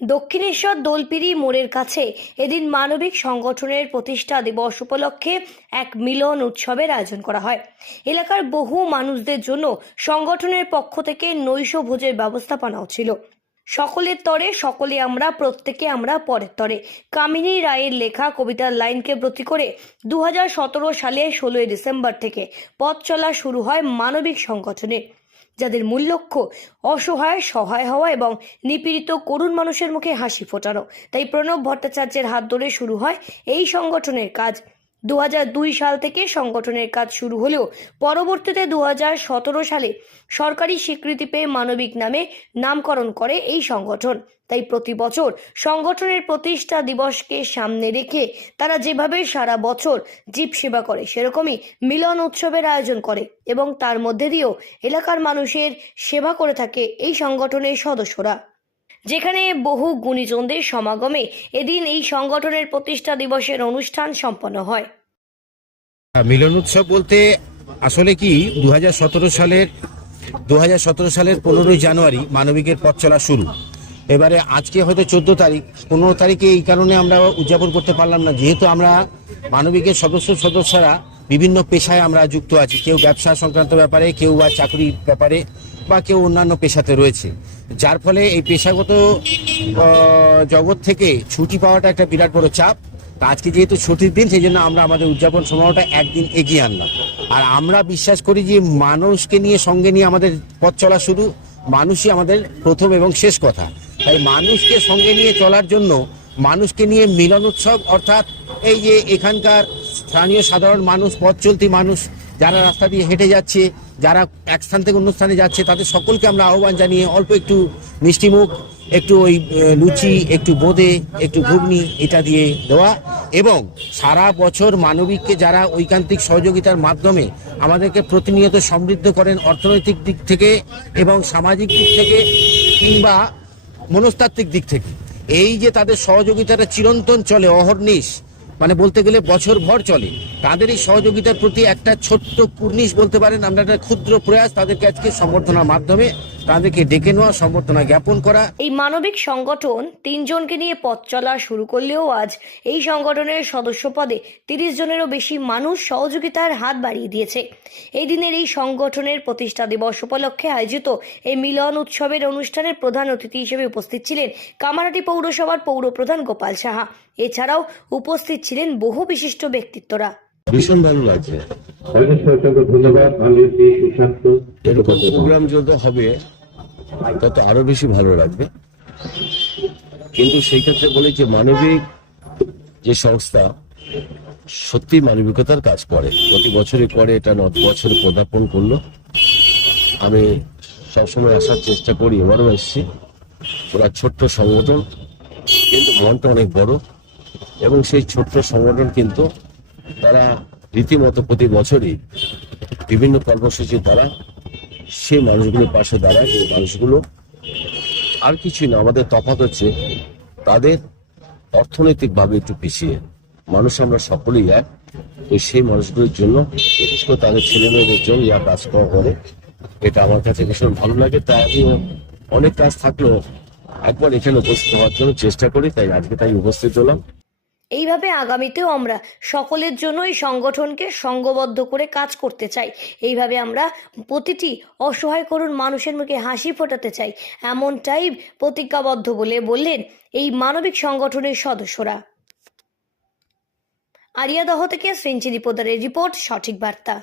দক্ষিণেশ্বর দোলপিড়ি মোড়ের কাছে এদিন মানবিক সংগঠনের প্রতিষ্ঠা দিবস উপলক্ষে এক মিলন উৎসবের আয়োজন করা হয়। এলাকার বহু মানুষদের জন্য সংগঠনের পক্ষ থেকে নৈশ ভোজের ব্যবস্থাপনাও ছিল। সকলের তরে সকলে আমরা, প্রত্যেকে আমরা পরের তরে কামিনী রায়ের লেখা কবিতার লাইনকে প্রতি করে 2017 সালে 16 ডিসেম্বর থেকে পথ চলা শুরু হয় মানবিক সংগঠনের, যাদের মূল লক্ষ্য অসহায় সহায় হওয়া এবং নিপীড়িত করুণ মানুষের মুখে হাসি ফোটানো। তাই প্রণব ভট্টাচার্যের হাত ধরে শুরু হয় এই সংগঠনের কাজ। 2002 সাল থেকে সংগঠনের কাজ শুরু হলেও পরবর্তীতে 2017 সালে সরকারি স্বীকৃতি পেয়ে মানবিক নামে নামকরণ করে এই সংগঠন। তাই প্রতি বছর সংগঠনের প্রতিষ্ঠা দিবসকে সামনে রেখে তারা যেভাবে সারা বছর জীব সেবা করে, সেরকমই মিলন উৎসবের আয়োজন করে এবং তার মধ্যে দিয়েও এলাকার মানুষের সেবা করে থাকে এই সংগঠনের সদস্যরা। যেখানে বহু গুণীজনদের সমাগমে এদিন এই সংগঠনের প্রতিষ্ঠা দিবসের অনুষ্ঠান সম্পন্ন হয়। মিলন উৎসব বলতে আসলে কি 2017 সালের 15ই জানুয়ারি মানবিকের পথ চলা শুরু। এবারে আজকে হয়তো 14 তারিখ, 15 তারিখে এই কারণে আমরা উদযাপন করতে পারলাম না, যেহেতু আমরা মানবিকের সদস্যরা বিভিন্ন পেশায় আমরা যুক্ত আছি। কেউ ব্যবসা সংক্রান্ত ব্যাপারে, কেউ বা চাকরির ব্যাপারে, বা কেউ অন্যান্য পেশাতে রয়েছে। যার ফলে এই পেশাগত জগৎ থেকে ছুটি পাওয়াটা একটা বিরাট বড় চাপ। তা আজকে যেহেতু ছুটির দিন, সেই জন্য আমরা আমাদের উদযাপন সময়টা একদিন এগিয়ে আনলাম। আর আমরা বিশ্বাস করি যে মানুষকে নিয়ে, সঙ্গে নিয়ে আমাদের পথ চলা শুরু। মানুষই আমাদের প্রথম এবং শেষ কথা। তাই মানুষকে সঙ্গে নিয়ে চলার জন্য মানুষকে নিয়ে মিলন উৎসব, অর্থাৎ এই যে এখানকার স্থানীয় সাধারণ মানুষ, পথ চলতি মানুষ, যারা রাস্তা দিয়ে হেঁটে যাচ্ছে, যারা এক স্থান থেকে অন্য স্থানে যাচ্ছে, তাদের সকলকে আমরা আহ্বান জানিয়ে অল্প একটু মিষ্টিমুখ, একটু ওই লুচি, একটু বোঁদে, একটু ঘুগনি এটা দিয়ে দেওয়া, এবং সারা বছর মানবিককে যারা ঐকান্তিক সহযোগিতার মাধ্যমে আমাদেরকে প্রতিনিয়ত সমৃদ্ধ করেন, অর্থনৈতিক দিক থেকে এবং সামাজিক দিক থেকে কিংবা মনস্তাত্ত্বিক দিক থেকে, এই যে তাদের সহযোগিতাটা চিরন্তন চলে, অহর্নিশ, মানে বলতে গেলে বছর ভর চলে, তাদের এই সহযোগিতার প্রতি একটা ছোট্ট কুর্নিশ বলতে পারেন, আমরা একটা ক্ষুদ্র প্রয়াস তাদেরকে আজকে সম্বর্ধনার মাধ্যমে তাদেরকে ডেকে নেওয়া, সম্বর্ধনা জ্ঞাপন করা। এই মানবিক সংগঠন 3 জনকে নিয়ে পথ চলা শুরু করলেও আজ এই সংগঠনের সদস্য পদে 30 জনেরও বেশি মানুষ সহযোগিতার হাত বাড়িয়ে দিয়েছে। এই দিনের এই সংগঠনের প্রতিষ্ঠা দিবস উপলক্ষে আয়োজিত এই মিলন উৎসবের অনুষ্ঠানের প্রধান অতিথি হিসেবে উপস্থিত ছিলেন কামারহাটি পৌরসভার পৌরপ্রধান গোপাল সাহা। এছাড়াও উপস্থিত ছিলেন বহু বিশিষ্ট ব্যক্তিত্বরা। ভীষণ ভালো লাগছে। ধন্যবাদ। এরকম প্রোগ্রাম যত হবে তত আরো বেশি ভালো লাগবে। কিন্তু সেই ক্ষেত্রে বলি যে মানবিক যে সংস্থা সত্যি মানবিকতার কাজ করে, প্রতি বছরই করে, এটা 9 বছরে পদার্পণ করলো। আমি সবসময় আসার চেষ্টা করি, এবারও এসেছি। ওরা ছোট্ট সংগঠন, কিন্তু মনটা অনেক বড়, এবং সেই ছোট্ট সংগঠন কিন্তু তারা রীতিমতো প্রতি বছরই বিভিন্ন কর্মসূচির দ্বারা সেই মানুষগুলোর পাশে দাঁড়ায়। এই মানুষগুলো আর কিছুই না, আমাদের তফাৎ হচ্ছে তাদের অর্থনৈতিকভাবে একটু পিছিয়ে। মানুষ আমরা সকলেই এক, তো সেই মানুষগুলোর জন্য, বিশেষ করে তাদের ছেলে মেয়েদের জন্য যা কাজ করা করে, এটা আমার কাছে ভীষণ ভালো লাগে। তাই আমি অনেক কাজ থাকলেও একবার এখানে উপস্থিত হওয়ার জন্য চেষ্টা করি, তাই আজকে তাই উপস্থিত হলাম। এইভাবে আগামীতেও আমরা সকলের জন্য এই সংগঠনকে সংঘবদ্ধ করে কাজ করতে চাই। এইভাবে আমরা প্রতিটি অসহায় করুণ মানুষের মুখে হাসি ফোটাতে চাই, এমনটাই প্রতিজ্ঞাবদ্ধ বলে বললেন এই মানবিক সংগঠনের সদস্যরা। আরিয়াদহ থেকে শ্রীঞ্চিদি পোদ্দারের রিপোর্ট, সঠিক বার্তা।